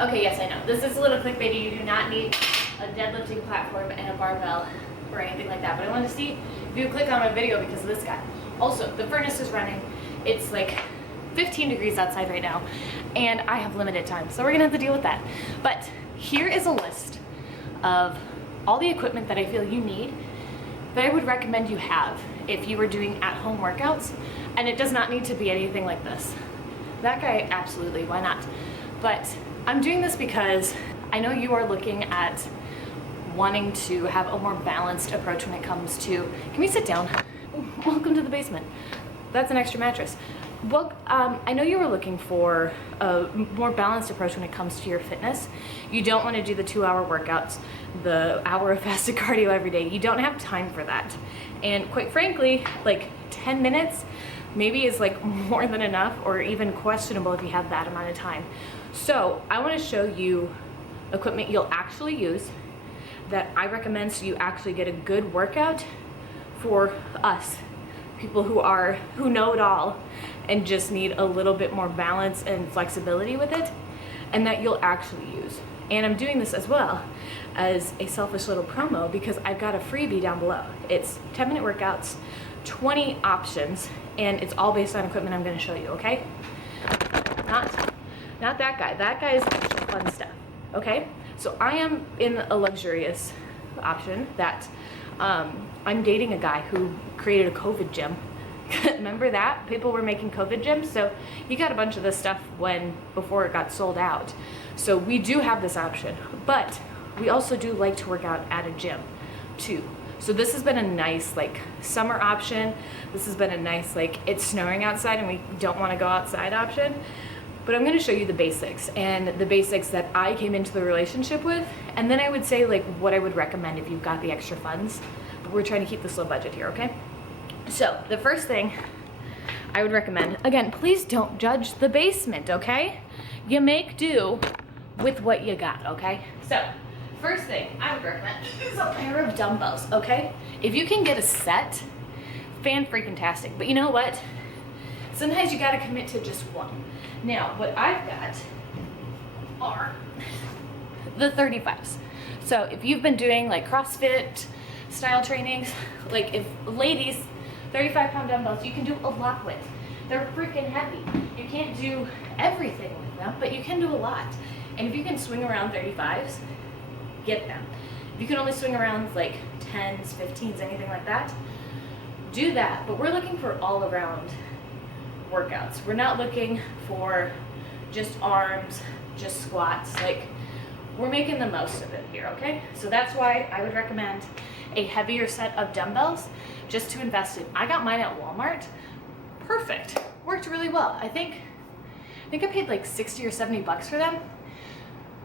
Okay, yes, I know. This is a little clickbaity. You do not need a deadlifting platform and a barbell or anything like that. But I wanted to see if you would click on my video because of this guy. Also, the furnace is running. It's like 15 degrees outside right now, and I have limited time, so we're gonna have to deal with that. But here is a list of all the equipment that I feel you need that I would recommend you have if you were doing at-home workouts, and it does not need to be anything like this. That guy, absolutely, why not? But I'm doing this because I know you are looking at wanting to have a more balanced approach when it comes to, can we sit down? Welcome to the basement. That's an extra mattress. Well, I know you were looking for a more balanced approach when it comes to your fitness. You don't want to do the 2-hour workouts, the hour of fasted cardio every day. You don't have time for that. And quite frankly, like 10 minutes maybe is like more than enough, or even questionable if you have that amount of time. So I want to show you equipment you'll actually use that I recommend so you actually get a good workout for us, people who know it all and just need a little bit more balance and flexibility with it, and that you'll actually use. And I'm doing this as well as a selfish little promo because I've got a freebie down below. It's 10-minute workouts, 20 options, and it's all based on equipment I'm going to show you, okay? Not that guy. That guy is extra fun stuff, okay? So I am in a luxurious option that I'm dating a guy who created a COVID gym. Remember that? People were making COVID gyms, so he got a bunch of this stuff before it got sold out. So we do have this option, but we also do like to work out at a gym too. So this has been a nice like summer option. This has been a nice like it's snowing outside and we don't want to go outside option. But I'm going to show you the basics, and the basics that I came into the relationship with, and then I would say like what I would recommend if you've got the extra funds. But we're trying to keep this low budget here, okay? So the first thing I would recommend, again, please don't judge the basement, okay? You make do with what you got, okay? So first thing I would recommend is a pair of dumbbells, okay? If you can get a set, fan-freaking-tastic. But you know what? Sometimes you gotta commit to just one. Now, what I've got are the 35s. So if you've been doing like CrossFit style trainings, like if ladies, 35-pound dumbbells, you can do a lot with. They're freaking heavy. You can't do everything with them, but you can do a lot. And if you can swing around 35s, get them. If you can only swing around like 10s, 15s, anything like that, do that. But we're looking for all around workouts. We're not looking for just arms, just squats. Like, we're making the most of it here, okay? So that's why I would recommend a heavier set of dumbbells just to invest in. I got mine at Walmart. Perfect. Worked really well. I think I paid like 60 or 70 bucks for them,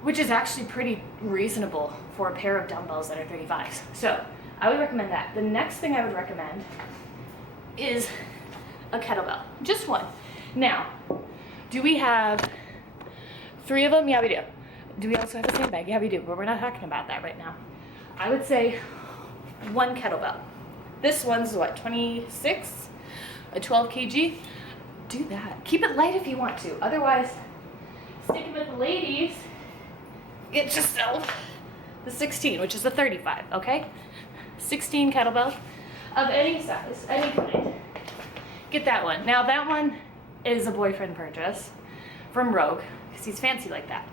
which is actually pretty reasonable for a pair of dumbbells that are 35s. So I would recommend that. The next thing I would recommend is a kettlebell, just one. Now, do we have 3 of them? Yeah, we do. Do we also have a sandbag? Yeah, we do, but we're not talking about that right now. I would say 1 kettlebell. This one's what, 26? A 12 kg? Do that. Keep it light if you want to. Otherwise, sticking with the ladies, get yourself the 16, which is the 35, okay? 16 kettlebells of any size, any kind. Get that one. Now that one is a boyfriend purchase from Rogue, because he's fancy like that.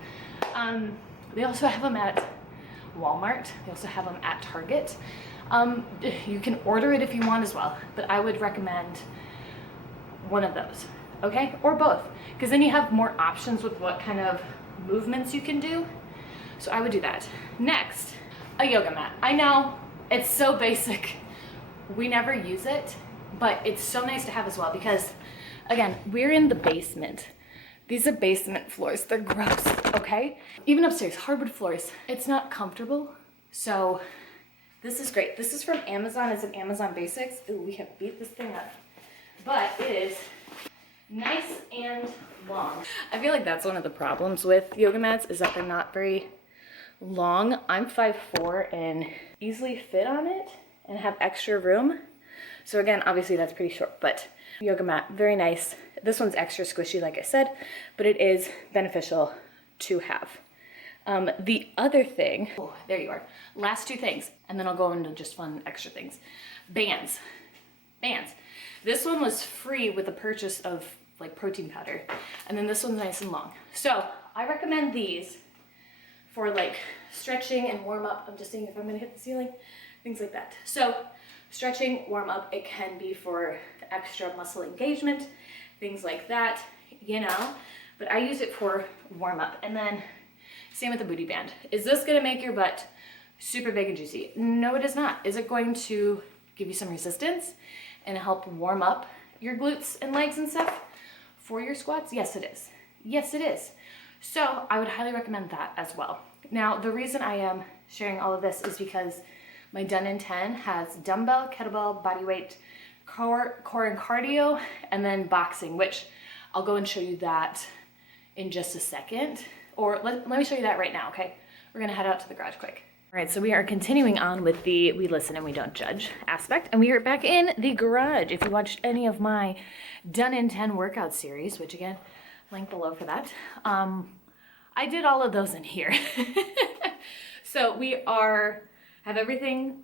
They also have them at Walmart. They also have them at Target. You can order it if you want as well, but I would recommend one of those, okay? Or both, because then you have more options with what kind of movements you can do. So I would do that. Next, a yoga mat. I know it's so basic. We never use it, but it's so nice to have as well because, again, we're in the basement. These are basement floors. They're gross, okay? Even upstairs, hardwood floors. It's not comfortable, so this is great. This is from Amazon. It's an Amazon Basics. Ooh, we have beat this thing up. But it is nice and long. I feel like that's one of the problems with yoga mats is that they're not very long. I'm 5'4" and easily fit on it and have extra room. So again, obviously that's pretty short, but yoga mat, very nice. This one's extra squishy, like I said, but it is beneficial to have. The other thing, oh, there you are. Last two things, and then I'll go into just fun extra things. Bands. This one was free with the purchase of like protein powder, and then this one's nice and long. So I recommend these for like stretching and warm up. I'm just seeing if I'm gonna hit the ceiling, things like that. So stretching, warm up, it can be for extra muscle engagement, things like that, you know, but I use it for warm up. And then same with the booty band. Is this gonna make your butt super big and juicy? No, it is not. Is it going to give you some resistance and help warm up your glutes and legs and stuff for your squats? Yes, it is. Yes, it is. So I would highly recommend that as well. Now, the reason I am sharing all of this is because my Done in 10 has dumbbell, kettlebell, body weight, core and cardio, and then boxing, which I'll go and show you that in just a second. Or let me show you that right now, okay? We're gonna head out to the garage quick. All right, so we are continuing on with the we listen and we don't judge aspect, and we are back in the garage. If you watched any of my Done in 10 workout series, which again, link below for that, I did all of those in here. So we have everything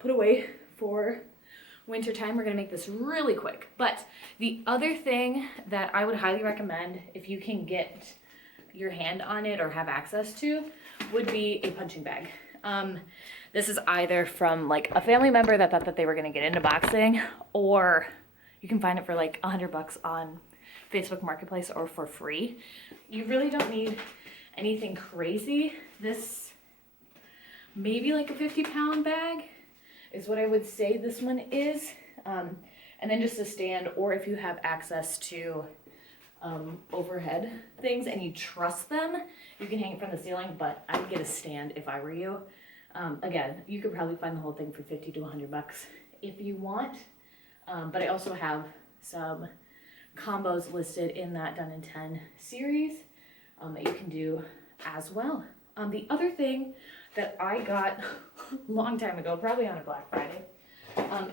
put away for winter time. We're gonna make this really quick. But the other thing that I would highly recommend, if you can get your hand on it or have access to, would be a punching bag. This is either from like a family member that thought that they were gonna get into boxing, or you can find it for like $100 on Facebook Marketplace or for free. You really don't need anything crazy. This maybe like a 50-pound bag is what I would say this one is. And then just a stand, or if you have access to overhead things and you trust them, you can hang it from the ceiling, but I would get a stand if I were you. Again, you could probably find the whole thing for $50 to $100 if you want. But I also have some combos listed in that Done in 10 series that you can do as well. The other thing that I got a long time ago, probably on a Black Friday,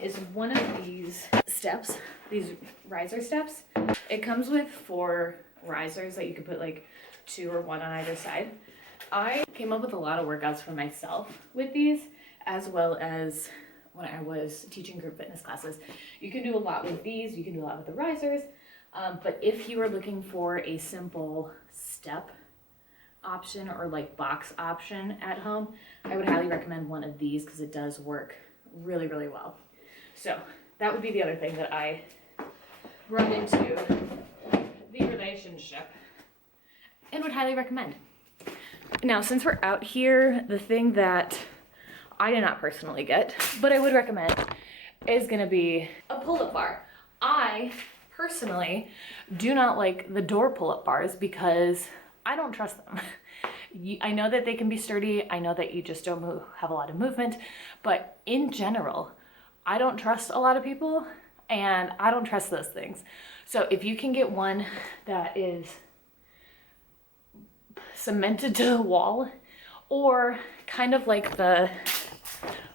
is one of these steps, these riser steps. It comes with 4 risers that you can put like 2 or 1 on either side. I came up with a lot of workouts for myself with these, as well as when I was teaching group fitness classes. You can do a lot with these, you can do a lot with the risers, but if you are looking for a simple step option or like box option at home, I would highly recommend one of these because it does work really, really well. So that would be the other thing that I run into the relationship and would highly recommend. Now, since we're out here, the thing that I did not personally get, but I would recommend, is gonna be a pull-up bar. I personally do not like the door pull-up bars because I don't trust them. I know that they can be sturdy. I know that you just don't have a lot of movement, but in general, I don't trust a lot of people and I don't trust those things. So if you can get one that is cemented to the wall, or kind of like the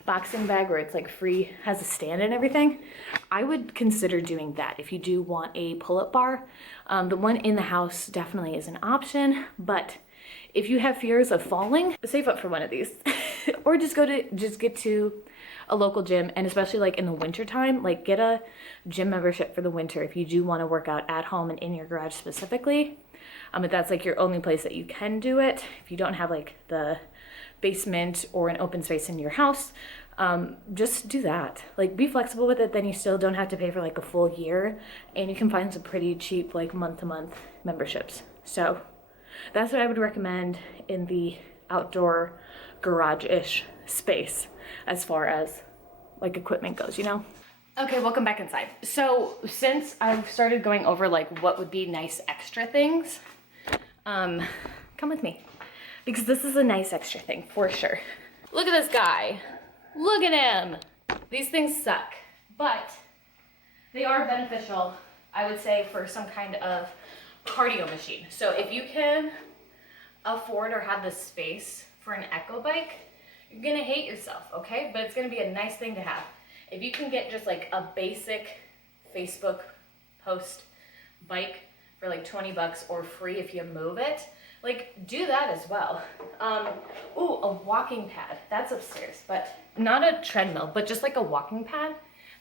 boxing bag where it's like free, has a stand and everything, I would consider doing that if you do want a pull-up bar. The one in the house definitely is an option, but if you have fears of falling, save up for one of these. Or just get to a local gym, and especially like in the winter time, like get a gym membership for the winter if you do want to work out at home and in your garage specifically. If that's like your only place that you can do it, if you don't have like the basement or an open space in your house, just do that. Like be flexible with it, then you still don't have to pay for like a full year, and you can find some pretty cheap like month-to-month memberships. So that's what I would recommend in the outdoor garage-ish space as far as like equipment goes, you know? Okay, welcome back inside. So since I've started going over like what would be nice extra things, come with me, because this is a nice extra thing for sure. Look at this guy. Look at him. These things suck, but they are beneficial, I would say, for some kind of cardio machine. So if you can afford or have the space for an Echo bike, you're gonna hate yourself, okay? But it's gonna be a nice thing to have. If you can get just like a basic Facebook post bike for like $20 or free if you move it, like do that as well. Ooh, a walking pad, that's upstairs, but not a treadmill, but just like a walking pad.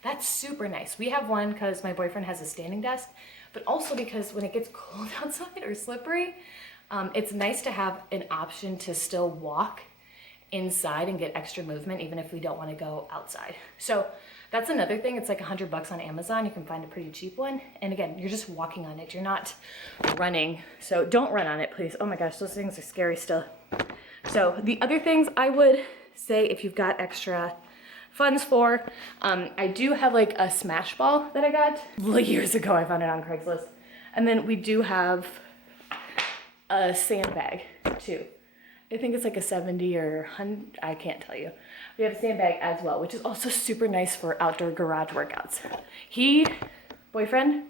That's super nice. We have one because my boyfriend has a standing desk, but also because when it gets cold outside or slippery, it's nice to have an option to still walk inside and get extra movement even if we don't want to go outside. So that's another thing. It's like $100 on Amazon. You can find a pretty cheap one. And again, you're just walking on it. You're not running. So don't run on it, please. Oh my gosh, those things are scary still. So the other things I would say, if you've got extra funds for, I do have like a smash ball that I got years ago. I found it on Craigslist. And then we do have a sandbag too. I think it's like a 70 or 100, I can't tell you. We have a sandbag as well, which is also super nice for outdoor garage workouts. Boyfriend,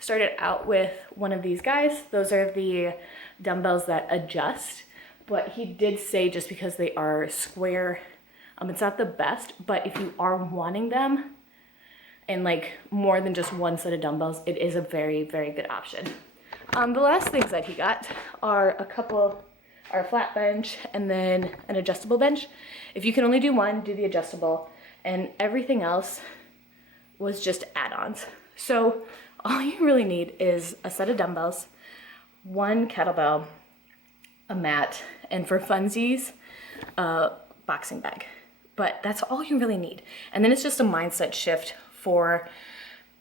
started out with one of these guys. Those are the dumbbells that adjust, but he did say just because they are square, it's not the best, but if you are wanting them and like more than just one set of dumbbells, it is a very, very good option. The last things that he got are a flat bench and then an adjustable bench. If you can only do one, do the adjustable, and everything else was just add-ons. So all you really need is a set of dumbbells, one kettlebell, a mat, and for funsies, a boxing bag. But that's all you really need. And then it's just a mindset shift for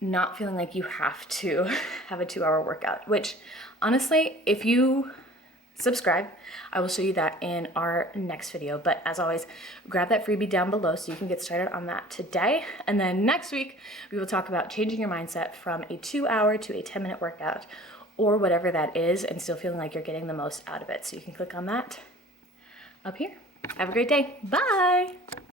not feeling like you have to have a 2-hour workout, which honestly, if you subscribe, I will show you that in our next video. But as always, grab that freebie down below so you can get started on that today. And then next week, we will talk about changing your mindset from a 2-hour to a 10-minute workout or whatever that is and still feeling like you're getting the most out of it. So you can click on that up here. Have a great day. Bye.